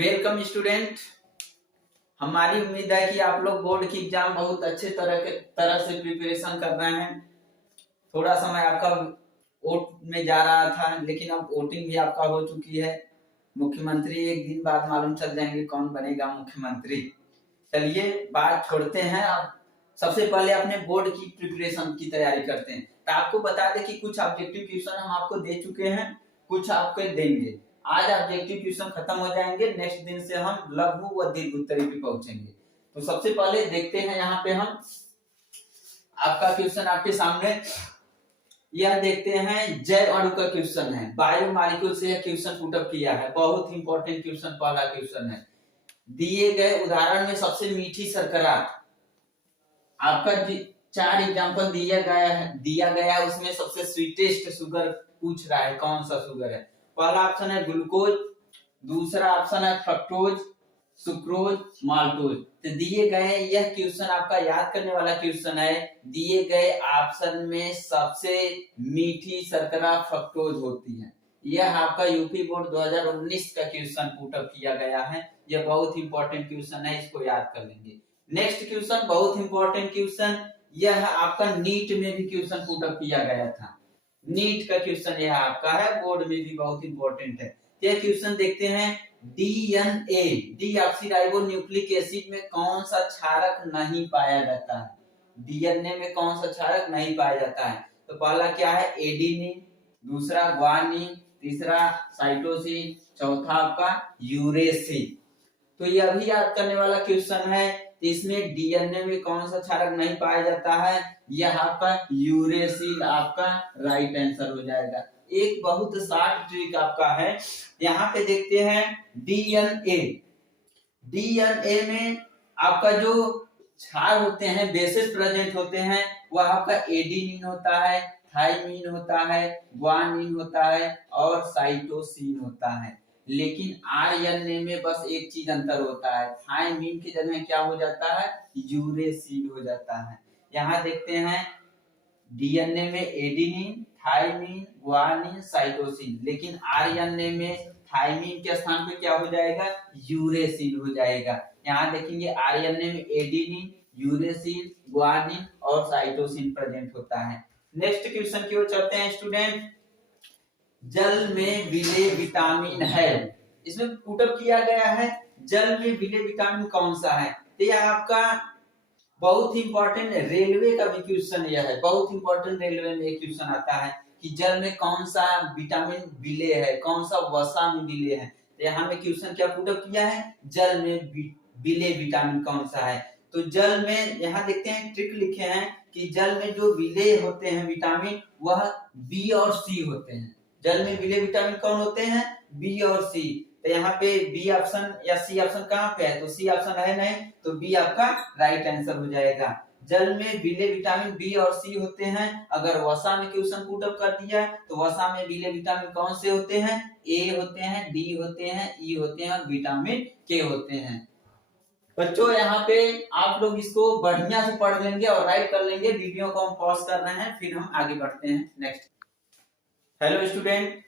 Welcome student. हमारी उम्मीद है कि आप लोग बोर्ड की एग्जाम बहुत अच्छे तरह से प्रिपरेशन कर रहे हैं। थोड़ा समय आपका वोट में जा रहा था, लेकिन अब वोटिंग भी आपका हो चुकी है। मुख्यमंत्री एक दिन बाद मालूम चल जाएंगे कौन बनेगा मुख्यमंत्री। चलिए बात छोड़ते हैं, अब सबसे पहले अपने बोर्ड की प्रिपरेशन की तैयारी करते हैं। तो आपको बता दें कि कुछ ऑब्जेक्टिव क्वेश्चन हम आपको दे चुके हैं, कुछ आपको देंगे। आज ऑब्जेक्टिव क्वेश्चन खत्म हो जाएंगे, नेक्स्ट दिन से हम लघु व दीर्घ उत्तरी पे पहुंचेंगे। तो सबसे पहले देखते हैं, यहाँ पे हम आपका क्वेश्चन आपके सामने यह देखते हैं, जैव अणु का क्वेश्चन है। बायो मॉलिक्यूल से यह क्वेश्चन पुटअप किया है, बहुत इंपॉर्टेंट क्वेश्चन पहला क्वेश्चन है। दिए गए उदाहरण में सबसे मीठी शर्करा, आपका 4 एग्जांपल दिया गया है, उसमें सबसे स्वीटेस्ट शुगर पूछ रहा है, कौन सा शुगर है। पहला ऑप्शन है ग्लूकोज, दूसरा ऑप्शन है फ्रक्टोज, सुक्रोज, माल्टोज। तो दिए गए यह क्वेश्चन आपका याद करने वाला क्वेश्चन है। दिए गए ऑप्शन में सबसे मीठी शर्करा फ्रक्टोज होती है। यह आपका यूपी बोर्ड 2019 का क्वेश्चन पुटअप किया गया है। यह बहुत इंपॉर्टेंट क्वेश्चन है, इसको याद कर लेंगे। नेक्स्ट क्वेश्चन बहुत इंपॉर्टेंट क्वेश्चन, यह आपका नीट में भी क्वेश्चन पुटअप किया गया था। नीट का क्वेश्चन यह आपका है, बोर्ड में भी बहुत इंपॉर्टेंट है। यह क्वेश्चन देखते हैं, डीएनए डीऑक्सीराइबो न्यूक्लिक एसिड में कौन सा क्षारक नहीं पाया जाता है। डीएनए में कौन सा क्षारक नहीं पाया जाता है। तो पहला क्या है, एडिनिन, दूसरा ग्वानिन, तीसरा साइटोसिन, चौथा आपका यूरेसिल। तो यह भी याद करने वाला क्वेश्चन है। इसमें डीएनए में कौन सा क्षारक नहीं पाया जाता है, यह आपका यूरेसिल आपका राइट आंसर हो जाएगा। एक बहुत शॉर्ट ट्रिक आपका है, यहाँ पे देखते हैं डीएनए। डीएनए में आपका जो क्षार होते हैं, बेसिस प्रेजेंट होते हैं, वह आपका एडिनिन होता है, थाइमिन होता है, ग्वानिन होता है और साइटोसिन होता है। लेकिन आरएनए में बस एक चीज अंतर होता है, थाइमिन की जगह क्या हो जाता है, यूरेसिल हो जाता है। यहाँ देखते हैं डीएनए में एडिनिन, थाइमिन, ग्वानिन, साइटोसिन, लेकिन आरएनए में थाइमिन के स्थान पे क्या हो जाएगा, यूरेसिल हो जाएगा। यहाँ देखेंगे आरएनए में एडिनिन, यूरेसिल, ग्वानिन और साइटोसिन प्रेजेंट होता है। नेक्स्ट क्वेश्चन की ओर चलते हैं स्टूडेंट। जल में विलेय विटामिन है, इसमें पुटअप किया गया है, जल में विलेय विटामिन कौन सा है। तो यह आपका बहुत इंपॉर्टेंट रेलवे का भी क्वेश्चन यह है, बहुत इंपॉर्टेंट रेलवे में एक क्वेश्चन आता है कि जल में कौन सा विटामिन विलेय है, कौन सा वसा में विलेय है। तो यहाँ में क्वेश्चन क्या पुटअप किया है, जल में विलेय विटामिन कौन सा है। तो जल में यहाँ देखते हैं ट्रिक लिखे हैं कि जल में जो विलेय होते हैं विटामिन, वह बी और सी होते हैं। जल में विलेय विटामिन कौन होते हैं, बी और सी। तो यहाँ पे बी ऑप्शन या सी ऑप्शन कहाँ पे है, तो सी ऑप्शन है नहीं, तो बी आपका राइट आंसर हो जाएगा। जल में विलेय विटामिन बी और सी होते हैं। अगर वसा में क्वेश्चन पुटअप कर दिया तो वसा में विलेय विटामिन कौन से होते हैं, ए होते हैं, डी होते हैं, ई होते हैं और विटामिन के होते हैं। बच्चों यहाँ पे आप लोग इसको बढ़िया से पढ़ लेंगे और राइट कर लेंगे। वीडियो को हम पॉज कर रहे हैं, फिर हम आगे बढ़ते हैं। नेक्स्ट, हेलो स्टूडेंट,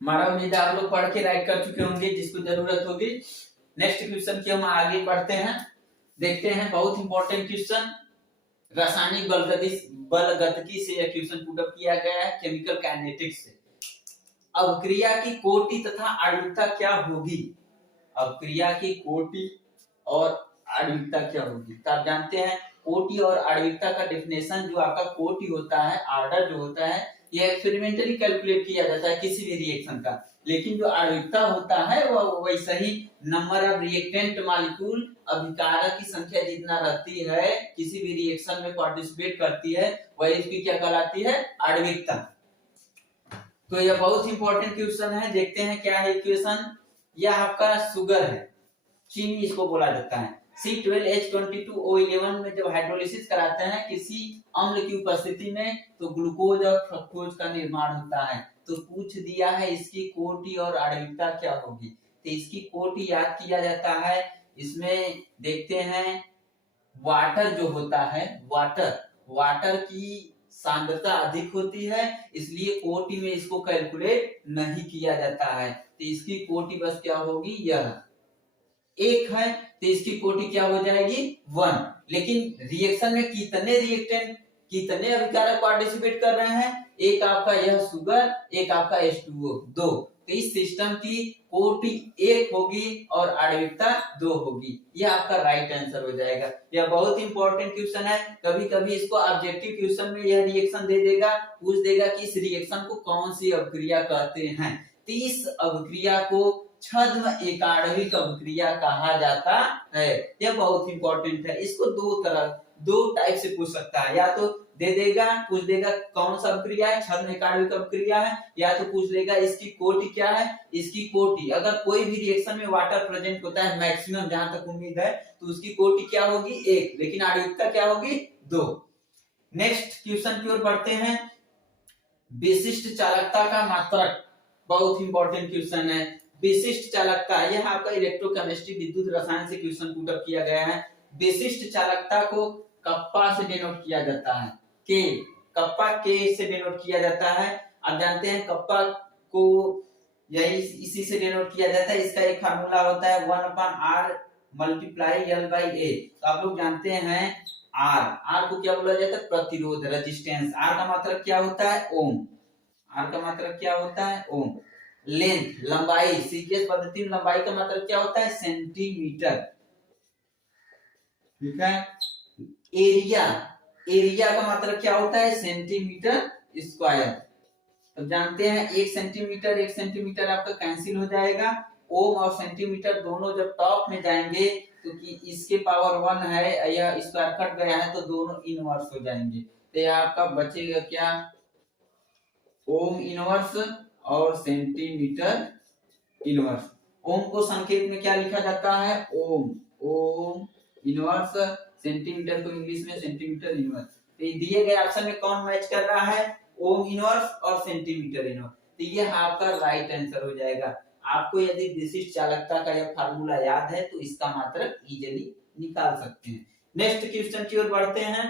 हमारा उम्मीद है आप लोग पढ़ के राइट कर चुके होंगे, जिसको जरूरत होगी। नेक्स्ट क्वेश्चन की हम आगे बढ़ते हैं, देखते हैं बहुत इंपॉर्टेंट क्वेश्चन। रासायनिक बलगतिकी से यह क्वेश्चन पुटअप किया गया है, केमिकल काइनेटिक्स से। अवक्रिया की कोटि तथा आणविकता क्या होगी। अवक्रिया की कोटि और आणविकता क्या होगी। तो आप जानते हैं कोटि और आणविकता का डेफिनेशन, जो आपका कोटि होता है, ऑर्डर जो होता है, यह एक्सपेरिमेंटली कैलकुलेट किया जाता है किसी भी रिएक्शन का। लेकिन जो आणविकता होता है वह वैसा ही नंबर ऑफ रिएक्टेंट मॉलिक्यूल, अभिकारक की संख्या जितना रहती है, किसी भी रिएक्शन में पार्टिसिपेट करती है, वही इसकी क्या कहलाती है, आणविकता। तो यह बहुत इंपॉर्टेंट क्वेश्चन है, देखते हैं क्या है क्वेश्चन। यह आपका शुगर है, चीनी इसको बोला जाता है। C12H22O11 में जब हाइड्रोलिसिस कराते हैं किसी अम्ल की उपस्थिति में, तो ग्लूकोज और फ्रक्टोज का निर्माण होता है। तो पूछ दिया है इसकी कोटि और आणविकता क्या होगी। तो इसकी कोटि याद किया जाता है, इसमें देखते हैं वाटर जो होता है, वाटर की सांद्रता अधिक होती है, इसलिए कोटि में इसको कैलकुलेट नहीं किया जाता है। तो इसकी कोटि बस क्या होगी, यह एक है तो इसकी कोटि क्या हो जाएगी, 1। लेकिन रिएक्शन में कितने रिएक्टेंट, कितने अभिकारक पार्टिसिपेट कर रहे हैं, एक आपका यह शुगर, एक आपका H2O, 2। तो इस सिस्टम की कोटि 1 होगी और आणविकता 2 होगी। यह आपका राइट आंसर हो जाएगा। यह बहुत इंपॉर्टेंट क्वेश्चन है। कभी कभी इसको ऑब्जेक्टिव क्वेश्चन में यह रिएक्शन दे देगा, पूछ देगा कि इस रिएक्शन को कौन सी अभिक्रिया कहते हैं। तो इस अभिक्रिया को छद्म एकाणविक अभिक्रिया कहा जाता है। यह बहुत इंपॉर्टेंट है। इसको दो टाइप से पूछ सकता है, या तो दे देगा, पूछ देगा कौन सा अभिक्रिया है, छद्म एकाणविक अभिक्रिया है, या तो पूछ लेगा इसकी कोटि क्या है। इसकी कोटि, अगर कोई भी रिएक्शन में वाटर प्रेजेंट होता है मैक्सिमम जहां तक उम्मीद है, तो उसकी कोटि क्या होगी, 1, लेकिन आणविकता क्या होगी, 2। नेक्स्ट क्वेश्चन की ओर बढ़ते हैं। विशिष्ट चालकता का मात्रक, बहुत इंपॉर्टेंट क्वेश्चन है। विशिष्ट चालकता, यह आपका इलेक्ट्रोकेमिस्ट्री विद्युत रसायन से क्वेश्चन पुट अप किया गया है। विशिष्ट चालकता को कप्पा से डिनोट किया जाता है, के, कप्पा के से डिनोट किया जाता है। आप जानते हैं कप्पा को यही इसी से डिनोट किया जाता है। इसका एक फार्मूला होता है 1/r × L/A। तो आप लोग जानते हैं R को क्या बोला जाता है, प्रतिरोध, रेजिस्टेंस। R का मात्रक क्या होता है, ओम। R का मात्रक क्या होता है, ओम। लेंथ, लंबाई, सीजीएस पद्धति में लंबाई का मात्रक क्या होता है, सेंटीमीटर, ठीक है। एरिया का मात्रक क्या होता है, सेंटीमीटर स्क्वायर। तो जानते हैं 1 सेंटीमीटर आपका कैंसिल हो जाएगा। ओम और सेंटीमीटर दोनों जब टॉप में जाएंगे तो कि इसके पावर 1 है, यह स्क्वायर कट गया है तो दोनों इनवर्स हो जाएंगे। तो यह आपका बचेगा क्या, ओम इनवर्स और सेंटीमीटर इनवर्स। ओम को संकेत में क्या लिखा जाता है, ओम इनवर्स, सेंटीमीटर को इंग्लिश में सेंटीमीटर इनवर्स। तो दिए गए ऑप्शन में कौन मैच कर रहा है, ओम इनवर्स और सेंटीमीटर इनवर्स। तो यह आपका राइट आंसर हो जाएगा। आपको यदि विशिष्ट चालकता का यह फार्मूला याद है तो इसका मात्रक इजीली निकाल सकते हैं। नेक्स्ट क्वेश्चन की ओर बढ़ते हैं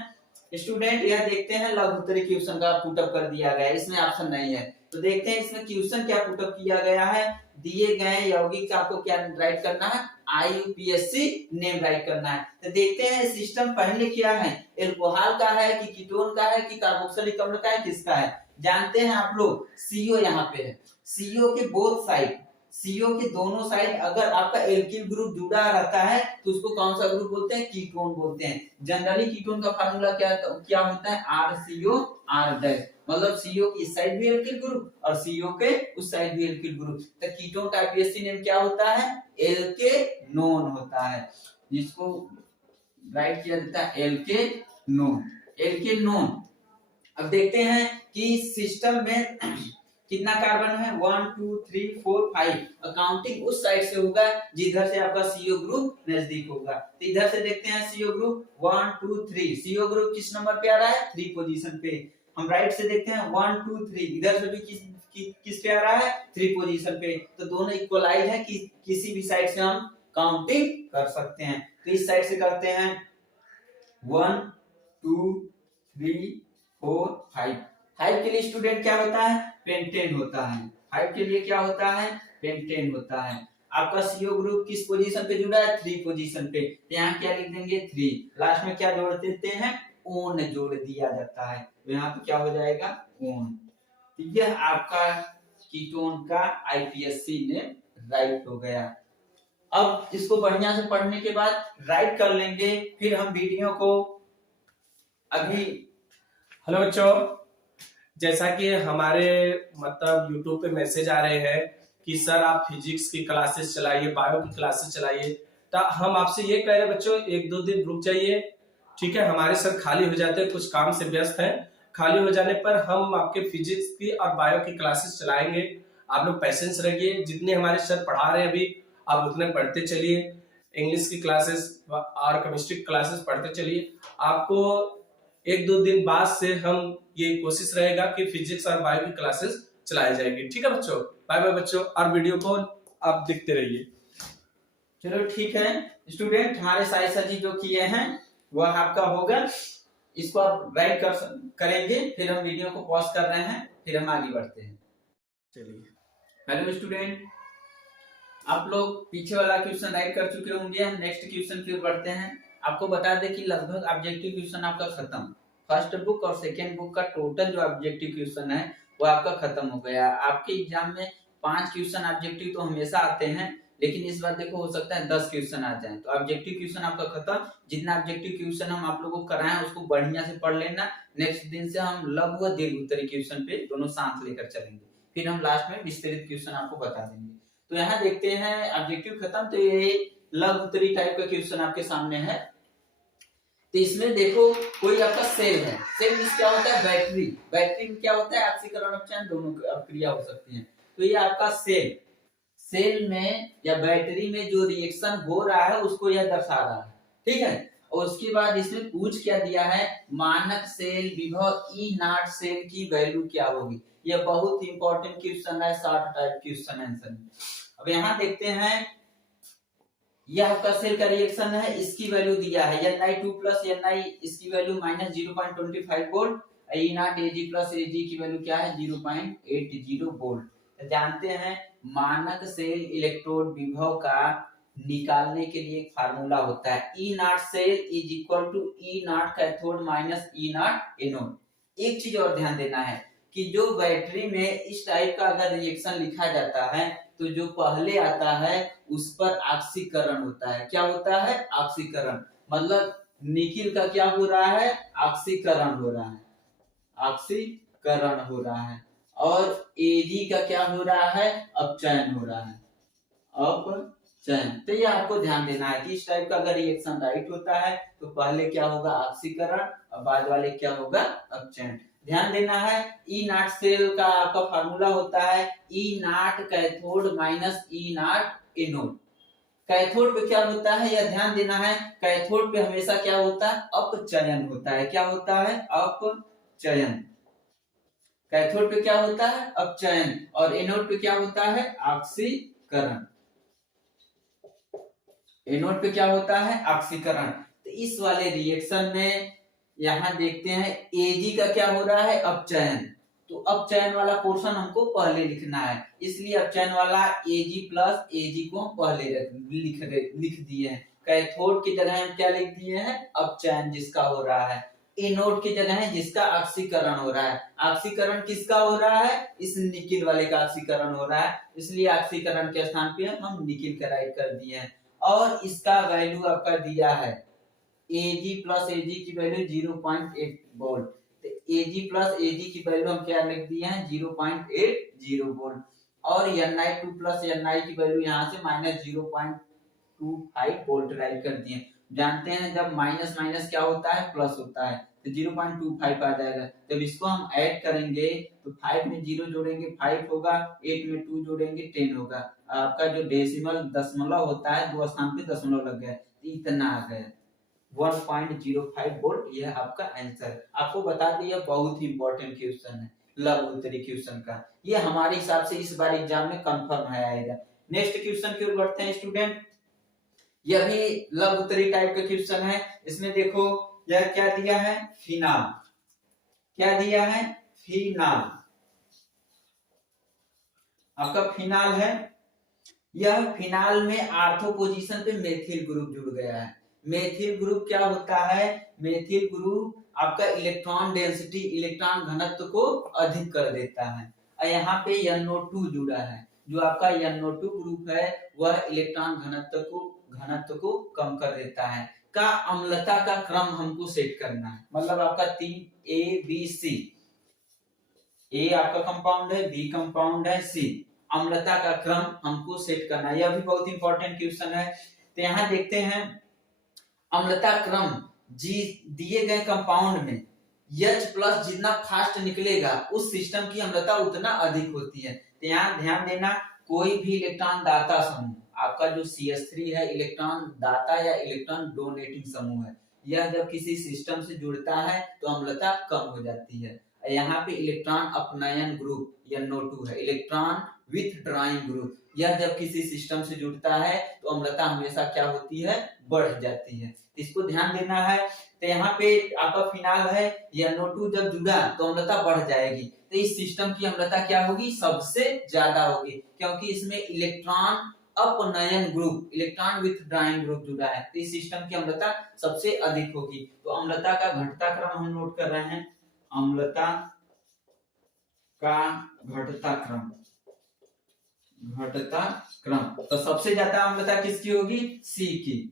स्टूडेंट। यह देखते हैं लघुत्तरी क्वेश्चन का पुटअप कर दिया गया है, इसमें ऑप्शन नहीं है। तो देखते हैं इसमें क्वेश्चन क्या पुटअप किया गया है। दिए गए यौगिक का आपको क्या राइट करना है, IUPAC नेम राइट करना है। तो देखते हैं सिस्टम पहले क्या है, एल्कोहल का है कि कीटोन का है कि कार्बोक्सिलिक अम्ल का है, किसका है। जानते हैं आप लोग CO यहाँ पे है, CO के बोथ साइड, CO के दोनों साइड अगर आपका एल्किल ग्रुप जुड़ा रहता है तो उसको कौन सा ग्रुप बोलते हैं, कीटोन बोलते हैं। जनरली कीटोन का फार्मूला क्या होता है, RCOR-, मतलब CO की इस साइड भी एल्किल ग्रुप और CO के उस साइड भी एल्किल ग्रुप। तो कीटोन का IUPAC नेम क्या होता है, एल्केनोन होता है, जिसको राइट किया जाता है एल्केनोन। अब देखते हैं कि सिस्टम में कितना कार्बन है, 1 2 3 4 5। काउंटिंग उस साइड से होगा जिधर से आपका CO ग्रुप नजदीक होगा। तो इधर से देखते हैं CO ग्रुप 1 2 3। CO ग्रुप किस नंबर पे आ रहा है, 3 पोजीशन पे। हम राइट से देखते हैं 1 2 3, इधर से भी किस पे आ रहा है, 3 पोजीशन पे। तो दोनों इक्वलाइज है कि किसी भी साइड से हम काउंटिंग कर सकते हैं। तो इस साइड से करते हैं 1 2 3 4 5। 5 के लिए स्टूडेंट क्या होता है, पेंटेन होता है। 5 के लिए क्या होता है, पेंटेन होता है। आपका CO ग्रुप किस पोजीशन पे जुड़ा है, 3 पोजीशन पे। तो यहाँ क्या लिख देंगे, 3। लास्ट में क्या जोड़ देते हैं, ओन जोड़ दिया जाता है। तो यहाँ पे क्या हो जाएगा, ओन। यह आपका कीटोन का IUPAC नेम राइट हो गया। अब इसको बढ़िया से पढ़ने के बाद राइट कर लेंगे, फिर हम वीडियो को अभी। हेलो बच्चों, जैसा कि हमारे मतलब YouTube पे मैसेज आ रहे हैं कि सर आप फिजिक्स की क्लासेस चलाइए, बायो की क्लासेस चलाइए, तो हम आपसे ये कह रहे हैं बच्चों 1-2 दिन रुक जाइए, ठीक है। हमारे सर खाली हो जाते हैं, कुछ काम से व्यस्त हैं। खाली हो जाने पर हम आपके फिजिक्स की और बायो की क्लासेस चलाएंगे। आप लोग पेशेंस रखिए, जितने हमारे सर पढ़ा रहे हैं अभी आप उतने पढ़ते चलिए। इंग्लिश की क्लासेस और केमिस्ट्री की क्लासेस पढ़ते चलिए। आपको 1-2 दिन बाद से हम ये कोशिश रहेगा कि फिजिक्स और बायो की क्लासेस चलाई जाएगी, ठीक है बच्चों। बाय बाय बच्चों, और वीडियो को आप देखते रहिए। चलो ठीक है स्टूडेंट, हमारे साई सर जी जो किए हैं वह आपका होगा, इसको आप राइट करेंगे, फिर हम वीडियो को पॉज कर रहे हैं, फिर हम आगे बढ़ते हैं। चलिए, हेलो स्टूडेंट, आप लोग पीछे वाला क्वेश्चन राइट कर चुके होंगे। हम नेक्स्ट क्वेश्चन की ओर बढ़ते हैं। आपको बता दें कि लगभग ऑब्जेक्टिव क्वेश्चन आपका खत्म, फर्स्ट बुक और सेकेंड बुक का टोटल जो ऑब्जेक्टिव क्वेश्चन है वो आपका खत्म हो गया। आपके एग्जाम में 5 क्वेश्चन ऑब्जेक्टिव तो हमेशा आते हैं, लेकिन इस बार देखो हो सकता है 10 क्वेश्चन आ जाए, तो ऑब्जेक्टिव क्वेश्चन आपका खत्म। जितना ऑब्जेक्टिव क्वेश्चन हम आप लोगों को कराएं उसको बढ़िया से पढ़ लेना। नेक्स्ट दिन से हम लघु व दीर्घ उत्तरीय क्वेश्चन पे दोनों साथ लेकर चलेंगे, फिर हम लास्ट में विस्तृत क्वेश्चन आपको बता देंगे। तो यहाँ देखते हैं ऑब्जेक्टिव खत्म, तो ये लघु उत्तरीय टाइप का क्वेश्चन आपके सामने है। तो इसमें देखो कोई आपका सेल है, सेल में क्या होता है, बैटरी, बैटरी में क्या होता है, ऑक्सीकरण अपचयन दोनों क्रिया हो सकती है। तो ये आपका सेल, सेल में या बैटरी में जो रिएक्शन हो रहा है उसको यह दर्शा रहा है, ठीक है। और उसके बाद इसमें पूछ क्या दिया है, मानक सेल विभव ई नॉट सेल की वैल्यू क्या होगी। यह बहुत ही इंपॉर्टेंट क्वेश्चन है, शॉर्ट टाइप क्वेश्चन आंसर। अब यहाँ देखते हैं, यह आपका सेल का रिएक्शन है, इसकी वैल्यू दिया है Ni2 प्लस Ni, इसकी value -0.25 volt, E0 Ag plus Ag की वैल्यू क्या है 0.80 वोल्ट। जानते हैं मानक सेल इलेक्ट्रोड विभव का निकालने के लिए एक फार्मूला होता है, E0 cell is equal to E0 cathode minus E0 anode. एक चीज और ध्यान देना है कि जो बैटरी में इस टाइप का अगर रिएक्शन लिखा जाता है तो जो पहले आता है उस पर ऑक्सीकरण होता है। क्या होता है, ऑक्सीकरण, मतलब निकिल का क्या हो रहा है, ऑक्सीकरण हो रहा है, ऑक्सीकरण हो रहा है। और एजी का क्या हो रहा है, अपचयन हो रहा है, अपचयन। तो ये आपको ध्यान देना है कि इस टाइप का अगर रिएक्शन राइट होता है तो पहले क्या होगा, ऑक्सीकरण, और बाद वाले क्या होगा, अपचयन। ध्यान देना है ई नॉट सेल का आपका फार्मूला होता है E naught cathode minus E naught anode. Cathode पे क्या होता है यह ध्यान देना है, कैथोड पे हमेशा क्या होता है, अपचयन होता है। क्या होता है, अपचयन। कैथोड पे क्या होता है, अपचयन, और एनोड पे क्या होता है, ऑक्सीकरण। एनोड पे क्या होता है, ऑक्सीकरण। तो इस वाले रिएक्शन में यहाँ देखते हैं एजी का क्या हो रहा है, अपचयन। तो अपचयन वाला पोर्शन हमको पहले लिखना है, इसलिए अपचयन वाला एजी प्लस एजी को पहले लिख दिए हैं। कैथोड की जगह हम क्या लिख दिए हैं, अपचयन जिसका हो रहा है। एनोड की जगह है जिसका ऑक्सीकरण हो रहा है। ऑक्सीकरण किसका हो रहा है, इस निकिल वाले का ऑक्सीकरण हो रहा है, इसलिए ऑक्सीकरण के स्थान पे हम निकिल का राइट कर दिए हैं। और इसका वैल्यू आपका दिया है Ag प्लस Ag की वैल्यू 0.8 वोल्ट। तो Ag प्लस Ag की वैल्यू हम क्या लिख दिए हैं, 0.80 वोल्ट। और Ni2 प्लस Ni की वैल्यू यहाँ से -0.25 वोल्ट राइट कर दिए। जानते हैं जब माइनस माइनस क्या होता है, प्लस होता है, तो 0.25 आ जाएगा। जब इसको हम ऐड करेंगे तो 5 में 0 जोड़ेंगे 5 होगा, 8 में 2 जोड़ेंगे 10 होगा। आपका जो डेसिमल दशमलव होता है, दो स्थान पे दशमलव लग गया, इतना आ गया 1.05 वोल्ट। यह आपका आंसर है। आपको बता दिया बहुत ही इंपॉर्टेंट क्वेश्चन है, लघु उत्तरीय क्वेश्चन का। ये हमारे हिसाब से इस बार एग्जाम में कंफर्म है आएगा। नेक्स्ट क्वेश्चन की ओर बढ़ते हैं स्टूडेंट। यह भी लघु उत्तरीय टाइप का क्वेश्चन है। इसमें देखो यह क्या दिया है, फिनाल। क्या दिया है, फिनाल। आपका फिनाल है, यह फिनाल में आर्थो पोजीशन पे मेथिल ग्रुप जुड़ गया है। मेथिल ग्रुप क्या होता है, मेथिल ग्रुप आपका इलेक्ट्रॉन डेंसिटी, इलेक्ट्रॉन घनत्व को अधिक कर देता है। और यहाँ पे NO2 जुड़ा है, जो आपका NO2 ग्रुप है वह इलेक्ट्रॉन घनत्व को कम कर देता है। का अम्लता का क्रम हमको सेट करना है, मतलब आपका 3 ABC, ए आपका कंपाउंड है, बी कंपाउंड है, सी, अम्लता का क्रम हमको सेट करना है। यह भी बहुत इंपॉर्टेंट क्वेश्चन है। तो यहाँ देखते हैं अम्लता क्रम जी दिए गए कंपाउंड में H प्लस जितना फास्ट निकलेगा उस सिस्टम की अम्लता उतना अधिक होती है। तो यहाँ ध्यान देना, कोई भी इलेक्ट्रॉन दाता समूह, आपका जो CH3 है इलेक्ट्रॉन दाता या इलेक्ट्रॉन डोनेटिंग समूह है, यह जब किसी सिस्टम से जुड़ता है तो अम्लता कम हो जाती है। यहाँ पे इलेक्ट्रॉन अपनयन ग्रुप NO2 है, इलेक्ट्रॉन विथड्रॉइंग ग्रुप, यह जब किसी सिस्टम से जुड़ता है तो अम्लता हमेशा क्या होती है, बढ़ जाती है। इसको ध्यान देना है। तो यहाँ पे आपका फिनाल है, NO2 जब जुड़ा तो अम्लता बढ़ जाएगी, तो इस सिस्टम की अम्लता क्या होगी, सबसे ज्यादा होगी, क्योंकि इसमें इलेक्ट्रॉन अपनयन ग्रुप, इलेक्ट्रॉन विथड्रॉइंग ग्रुप जुड़ा है, तो इस सिस्टम की अम्लता सबसे अधिक होगी। तो अम्लता का घटता क्रम हम नोट कर रहे हैं, अम्लता का घटता क्रम, घटता क्रम। तो सबसे ज्यादा अम्लता किसकी होगी? सी की।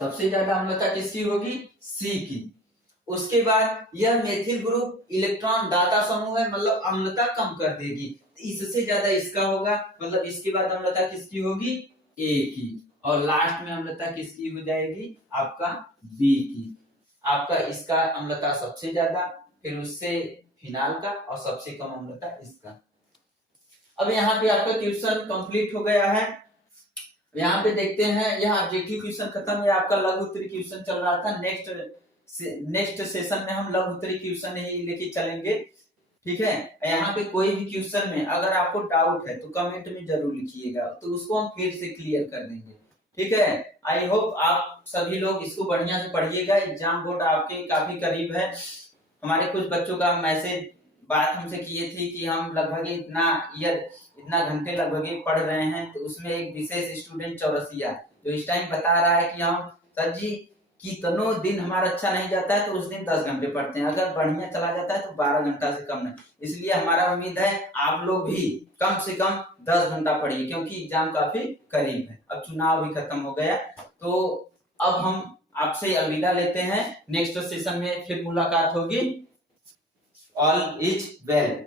सबसे ज्यादा अम्लता किसकी होगी? सी की। उसके बाद यह मेथिल ग्रुप इलेक्ट्रॉन दाता समूह है, मतलब अम्लता कम कर देगी, इससे ज्यादा इसका होगा, मतलब इसके बाद अम्लता किसकी होगी? ए की। और लास्ट में अम्लता किसकी हो जाएगी? आपका बी की। आपका इसका अम्लता सबसे ज्यादा, फिर उससे फिनाल का, और सबसे कम अम्लता इसका। अब यहाँ पे आपका क्वेश्चन कंप्लीट हो गया है। यहाँ पे देखते हैं, यहाँ ऑब्जेक्टिव क्वेश्चन खत्म है, आपका लघु उत्तरीय क्वेश्चन चल रहा था। नेक्स्ट सेशन में हम लघु उत्तरीय क्वेश्चन ही लेके चलेंगे, ठीक है। यहाँ पे कोई भी क्वेश्चन में अगर आपको डाउट है तो कमेंट में जरूर लिखिएगा, तो उसको हम फिर से क्लियर कर देंगे, ठीक है। आई होप आप सभी लोग इसको बढ़िया से पढ़िएगा, एग्जाम बोर्ड आपके काफी करीब है। हमारे कुछ बच्चों का मैसेज बात हमसे किए थे कि हम लगभग इतना घंटे लगभग पढ़ रहे हैं, तो उसमें एक विशेष स्टूडेंट चौरसिया जो इस टाइम बता रहा है कि हम सर जी कितनों दिन हमारा अच्छा नहीं जाता है तो उस दिन 10 घंटे पढ़ते हैं, अगर बढ़िया चला जाता है तो 12 घंटा से कम नहीं। इसलिए हमारा उम्मीद है आप लोग भी कम से कम 10 घंटा पढ़िए, क्योंकि एग्जाम काफी करीब है, अब चुनाव भी खत्म हो गया। तो अब हम आपसे अलविदा लेते हैं, नेक्स्ट सेशन में फिर मुलाकात होगी। All is well.